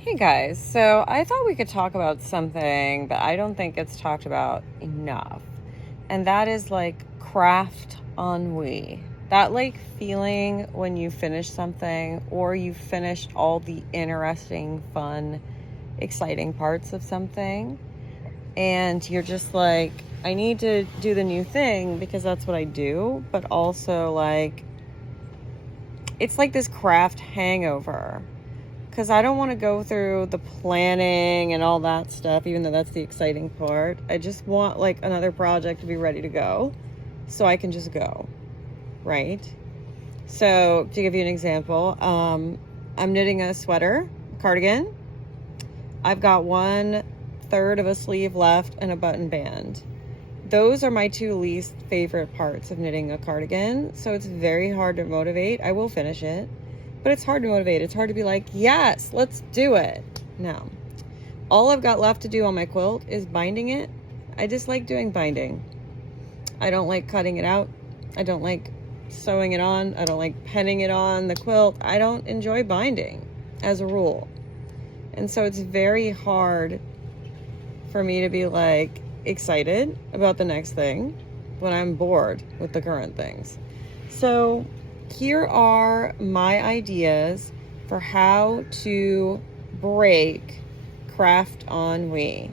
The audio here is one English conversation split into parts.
Hey guys, so I thought we could talk about something that I don't think gets talked about enough. And that is like craft ennui. That like feeling when you finish something or you finished all the interesting, fun, exciting parts of something. And you're just like, I need to do the new thing because that's what I do. But also, like, it's like this craft hangover because I don't want to go through the planning and all that stuff, even though that's the exciting part. I just want like another project to be ready to go so I can just go, right? So to give you an example, I'm knitting a sweater, cardigan. I've got 1/3 of a sleeve left and a button band. Those are my two least favorite parts of knitting a cardigan, so it's very hard to motivate. I will finish it, but it's hard to motivate. It's hard to be like, yes, let's do it. No. All I've got left to do on my quilt is binding it. I just like doing binding. I don't like cutting it out. I don't like sewing it on. I don't like penning it on the quilt. I don't enjoy binding as a rule. And so it's very hard for me to be like excited about the next thing when I'm bored with the current things. So here are my ideas for how to break craft ennui.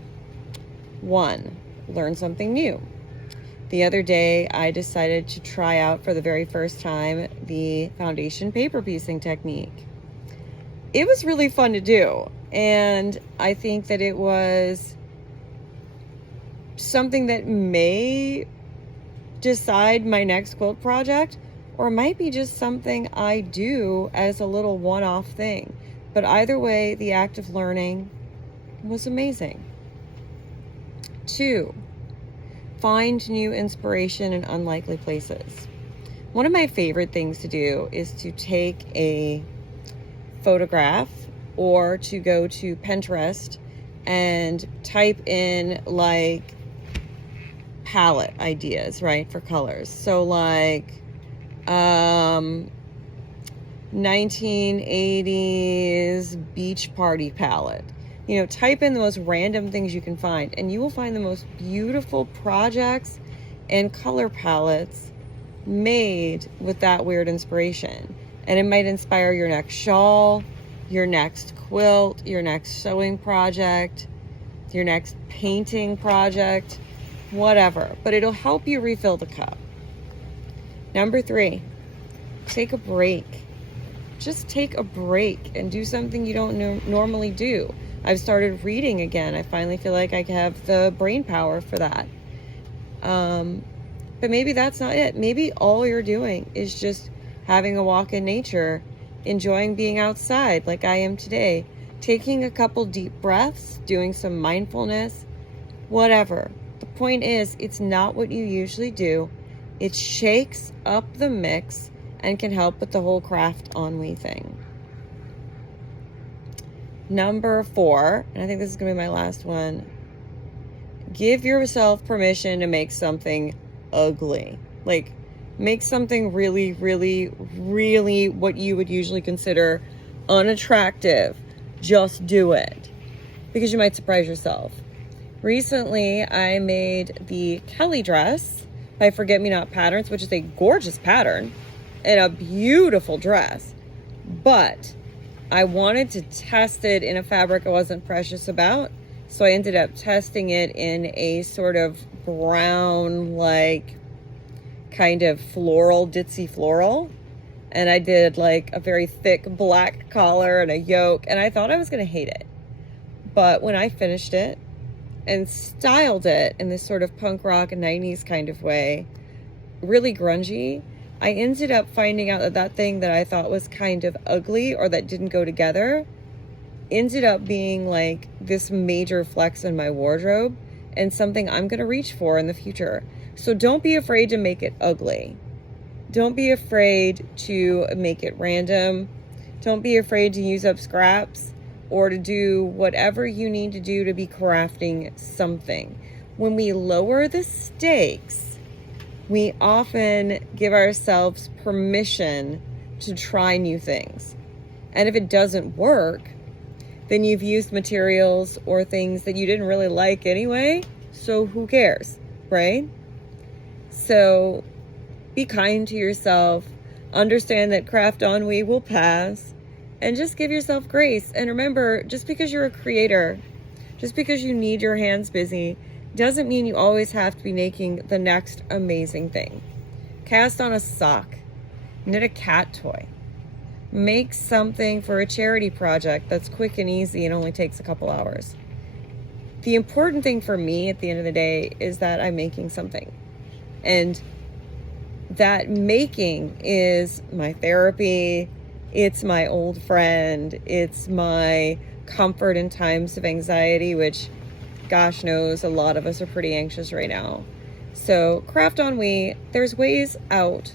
1, learn something new. The other day, I decided to try out for the very first time the foundation paper piecing technique. It was really fun to do, and I think that it was something that may decide my next quilt project, or it might be just something I do as a little one-off thing. But either way, the act of learning was amazing. 2, find new inspiration in unlikely places. One of my favorite things to do is to take a photograph or to go to Pinterest and type in like palette ideas, right, for colors. So like 1980s beach party palette. You know, type in the most random things you can find, and you will find the most beautiful projects and color palettes made with that weird inspiration. And it might inspire your next shawl, your next quilt, your next sewing project, your next painting project, whatever. But it'll help you refill the cup. Number 3, take a break. Just take a break and do something you don't normally do. I've started reading again. I finally feel like I have the brain power for that. But maybe that's not it. Maybe all you're doing is just having a walk in nature, enjoying being outside like I am today, taking a couple deep breaths, doing some mindfulness, whatever. The point is, it's not what you usually do. It shakes up the mix and can help with the whole craft ennui thing. Number 4, and I think this is going to be my last one, give yourself permission to make something ugly. Like, make something really, really, really what you would usually consider unattractive. Just do it, because you might surprise yourself. Recently, I made the Kelly dress by Forget Me Not Patterns, which is a gorgeous pattern and a beautiful dress. But I wanted to test it in a fabric I wasn't precious about. So I ended up testing it in a sort of brown, like kind of floral, ditzy floral. And I did like a very thick black collar and a yoke. And I thought I was going to hate it. But when I finished it and styled it in this sort of punk rock 90s kind of way, really grungy, I ended up finding out that that thing that I thought was kind of ugly or that didn't go together ended up being like this major flex in my wardrobe and something I'm going to reach for in the future. So don't be afraid to make it ugly. Don't be afraid to make it random. Don't be afraid to use up scraps or to do whatever you need to do to be crafting something. When we lower the stakes, we often give ourselves permission to try new things. And if it doesn't work, then you've used materials or things that you didn't really like anyway. So who cares, right? So be kind to yourself. Understand that craft ennui will pass. And just give yourself grace. And remember, just because you're a creator, just because you need your hands busy, doesn't mean you always have to be making the next amazing thing. Cast on a sock. Knit a cat toy. Make something for a charity project that's quick and easy and only takes a couple hours. The important thing for me at the end of the day is that I'm making something. And that making is my therapy. It's my old friend. It's my comfort in times of anxiety, which, gosh knows, a lot of us are pretty anxious right now. So craft ennui, there's ways out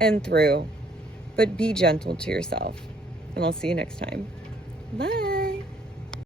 and through, but be gentle to yourself. And I'll see you next time. Bye.